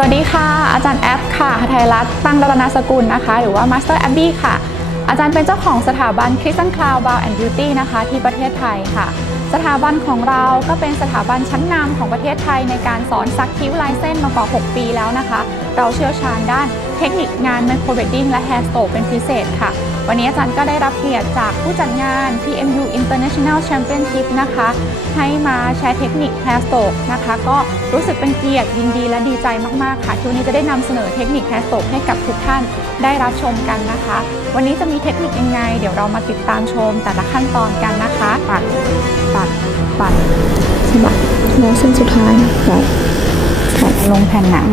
สวัสดีค่ะ อาจารย์แอปค่ะหทัยรัตน์ตั้งรัตนสกุลนะคะ หรือว่ามัสเตอร์แอบบี้ค่ะ อาจารย์เป็นเจ้าของสถาบัน Christian Cloud Bar and Beauty นะคะ ที่ประเทศไทยค่ะ สถาบันของเราก็เป็นสถาบันชั้นนำของประเทศไทยในการสอนซักคิ้วลายเส้นมากว่า 6 ปีแล้วนะคะ เราเชี่ยวชาญด้านเทคนิคงาน Micro Wedding และ Hair Stroke เป็นพิเศษค่ะ วันนี้อาจารย์ก็ได้รับเกียรติจากผู้จัดงาน PMU International Championship นะคะ ให้มาแชร์เทคนิค Hair Stroke นะคะ ก็รู้สึกเป็นเกียรติยินดีและดีใจมากๆค่ะ ที่วันนี้จะได้นำเสนอเทคนิค Hair Stroke ให้กับทุกท่านได้รับชมกันนะคะ วันนี้จะมีเทคนิคยังไง เดี๋ยวเรามาติดตามชมแต่ละขั้นตอนกันนะคะ ปัดสะบัดแล้วเส้นสุดท้ายปัดปัดลงแผ่นหนัง